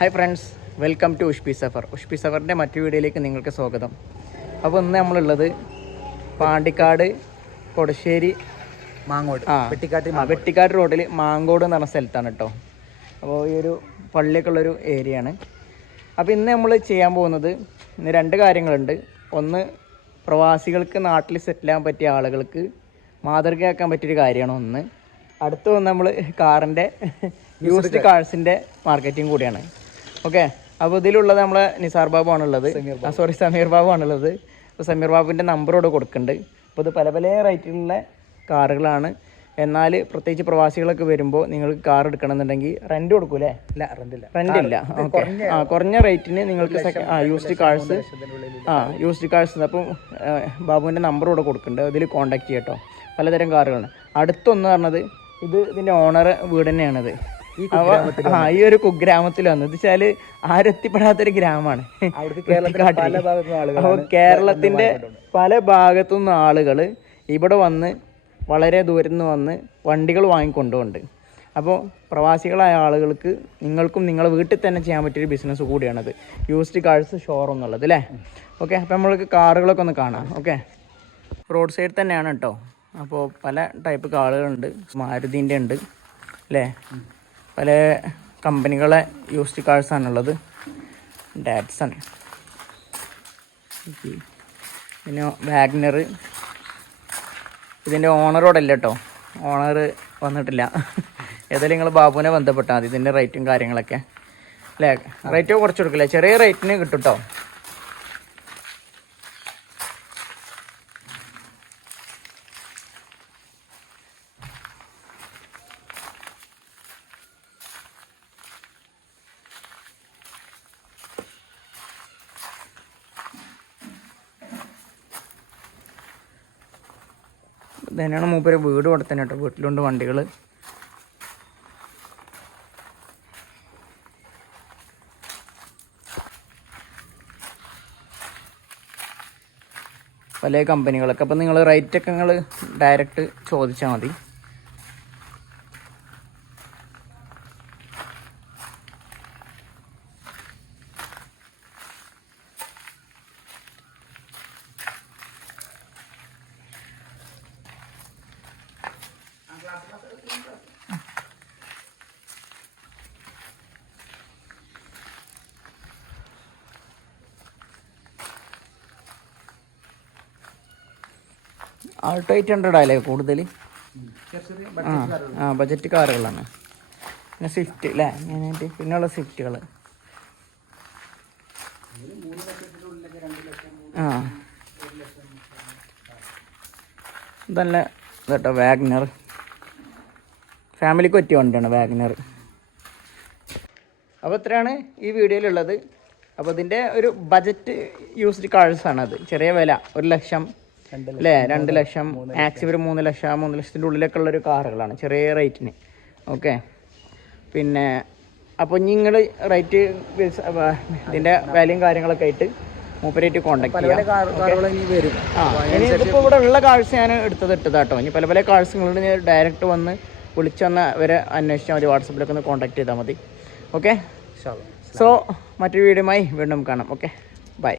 Hi friends welcome to Ushpi Safar ഉഷ്പി സഫറിന്റെ മറ്റു വീഡിയോയിലേക്ക് നിങ്ങൾക്ക് സ്വാഗതം. അപ്പോൾ ഇന്ന് നമ്മളുള്ളത് പാണ്ടിക്കാട് കൊടശ്ശേരി മാങ്ങോട്. ആ വെട്ടിക്കാട്ടി ആ, വെട്ടിക്കാട് റോഡിൽ മാങ്കോട് എന്ന് പറഞ്ഞ സ്ഥലത്താണ് കേട്ടോ അപ്പോൾ ഈ ഒരു പള്ളിയൊക്കെ ഉള്ളൊരു ഏരിയ ആണ്. അപ്പോൾ ഇന്ന് നമ്മൾ ചെയ്യാൻ പോകുന്നത് ഇന്ന് രണ്ട് കാര്യങ്ങളുണ്ട്. ഒന്ന് പ്രവാസികൾക്ക് നാട്ടിൽ സെറ്റിലാകാൻ പറ്റിയ ആളുകൾക്ക് മാതൃകയാക്കാൻ പറ്റിയൊരു കാര്യമാണ് ഒന്ന്. അടുത്ത ഒന്ന് നമ്മൾ കാറിന്റെ യൂസ്ഡ് കാഴ്സിന്റെ മാർക്കറ്റിംഗ് കൂടിയാണ്. ഓക്കെ അപ്പോൾ ഇതിലുള്ളത് നമ്മളെ നിസാർ ബാബു. ആണുള്ളത് സോറി സമീർ ബാബു ആണുള്ളത് അപ്പോൾ സമീർ ബാബുവിന്റെ നമ്പർ ഇവിടെ കൊടുക്കുന്നുണ്ട്. അപ്പോൾ ഇത് പല പല റേറ്റിലുള്ള കാറുകളാണ്. എന്നാൽ പ്രത്യേകിച്ച് പ്രവാസികളൊക്കെ വരുമ്പോൾ നിങ്ങൾക്ക് കാർ എടുക്കണമെന്നുണ്ടെങ്കിൽ റെന്റ് കൊടുക്കൂലേ? ഇല്ല റെന്റില്ല ഓക്കെ ആ കുറഞ്ഞ റേറ്റിന് നിങ്ങൾക്ക് ആ യൂസ്ഡ് കാഴ്സ് ആ യൂസ്ഡ് കാഴ്സ് അപ്പം ബാബുവിന്റെ നമ്പർ ഇവിടെ കൊടുക്കുന്നുണ്ട്. അതിൽ കോൺടാക്ട് ചെയ്യട്ടോ പലതരം കാറുകളാണ് അടുത്തൊന്ന് പറഞ്ഞത് ഇത് ഇതിന്റെ ഓണർ വീട് തന്നെയാണത്. ആ ഈ ഒരു കുഗ്രാമത്തിൽ വന്നു വെച്ചാൽ വെച്ചാൽ ആരും ഗ്രാമമാണ് അപ്പൊ കേരളത്തിന്റെ പല ഭാഗത്തുനിന്നും ആളുകളാണ് അപ്പോൾ കേരളത്തിന്റെ പല ഭാഗത്തു നിന്ന് ആളുകൾ ഇവിടെ വന്ന് വളരെ ദൂരത്ത് നിന്ന് വന്ന് വണ്ടികൾ വാങ്ങിക്കൊണ്ടുണ്ട് അപ്പോൾ പ്രവാസികളായ ആളുകൾക്ക് നിങ്ങൾക്കും നിങ്ങളെ വീട്ടിൽ തന്നെ ചെയ്യാൻ പറ്റിയൊരു ബിസിനസ് കൂടിയാണത്. യൂസ്ഡ് കാഴ്സ് ഷോറൂം എന്നുള്ളത് അല്ലേ? ഓക്കെ അപ്പോൾ നമ്മൾക്ക് കാറുകളൊക്കെ ഒന്ന് കാണാം. ഓക്കെ റോഡ് സൈഡ് തന്നെയാണ് കേട്ടോ. അപ്പോൾ പല ടൈപ്പ് കാറുകളുണ്ട് മാരുതിന്റെ ഉണ്ട് അല്ലേ? പല കമ്പനികളെ യൂസ്ഡ് കാഴ്സാണുള്ളത് ഡാറ്റ്സൺ പിന്നെ വാഗ്നർ ഇതിന്റെ ഓണറോടല്ല കേട്ടോ ഓണർ വന്നിട്ടില്ല. ഏതായാലും നിങ്ങൾ ബാബുവിനെ ബന്ധപ്പെട്ടാൽ മതി ഇതിന്റെ റേറ്റും കാര്യങ്ങളൊക്കെ. അല്ലേ? റേറ്റ് കുറച്ച് കൊടുക്കില്ല? ചെറിയ റേറ്റിന് കിട്ടും കേട്ടോ തന്നെയാണ് മൂപ്പര് വീട് കൊടുത്തന്നെ കേട്ടോ. വീട്ടിലുണ്ട് വണ്ടികൾ പല കമ്പനികളൊക്കെ. അപ്പം നിങ്ങൾ റേറ്റൊക്കെ നിങ്ങൾ ഡയറക്റ്റ് ചോദിച്ചാൽ മതി. ആൾട്ടോ എയ്റ്റ് ഹൺഡ്രഡ് ആയല്ലേ കൂടുതൽ ആ ആ ബജറ്റ് കാറുകളാണ്. പിന്നെ സ്വിഫ്റ്റ് അല്ലേ മെയിനായിട്ട് പിന്നെയുള്ള സ്വിഫ്റ്റുകൾ ആ. ഇതല്ല കേട്ടോ വാഗ്നർ ഫാമിലിക്ക് പറ്റിയ വണ്ടിയാണ് വാഗ്നർ അപ്പോൾ ഇത്രയാണ് ഈ വീഡിയോയിലുള്ളത്. അപ്പോൾ ഇതിന്റെ ഒരു ബജറ്റ് യൂസ്ഡ് കാഴ്സാണ് അത് ചെറിയ വില ഒരു ലക്ഷം. അല്ലേ? രണ്ട് ലക്ഷം. മാക്സിമം ഒരു മൂന്ന് ലക്ഷം. മൂന്ന് ലക്ഷത്തിന്റെ ഉള്ളിലൊക്കെ ഉള്ള ഒരു കാറുകളാണ്. ചെറിയ റേറ്റിന്. ഓക്കെ. പിന്നെ അപ്പോൾ നിങ്ങൾ റേറ്റ് ഇതിന്റെ വിലയും കാര്യങ്ങളൊക്കെ ആയിട്ട് മൂപ്പരായിട്ട് കോണ്ടാക്ട് ചെയ്യാം. ഇപ്പോൾ ഇവിടെ ഉള്ള കാഴ്ച ഞാൻ എടുത്തത് ഇട്ടതാട്ടോ. ഇനി പല പല കാഴ്ച ഞാൻ ഡയറക്റ്റ് വന്ന് വിളിച്ചു വരെ അവരെ അന്വേഷിച്ചാൽ മതി വാട്സപ്പിലൊക്കെ ഒന്ന് കോണ്ടാക്ട് ചെയ്താൽ മതി. ഓക്കെ. സോ മറ്റൊരു വീഡിയോയുമായി വീണ്ടും കാണാം. ഓക്കെ?